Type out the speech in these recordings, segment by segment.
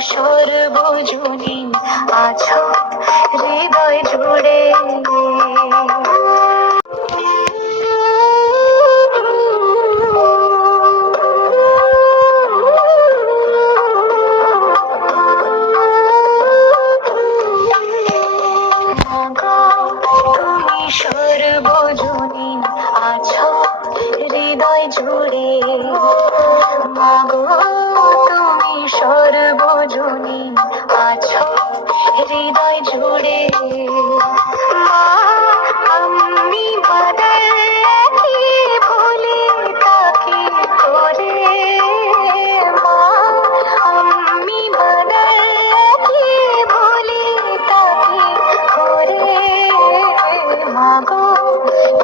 সর্বজনীন আছো হৃদয় জুড়ে। হৃদয় জুড়ে। মাগো তুমি সর্বজনীন আছো হৃদয় জুড়ে। মা আমি তাকে মা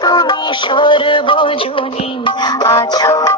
তাকে সর্বজনীন আছো।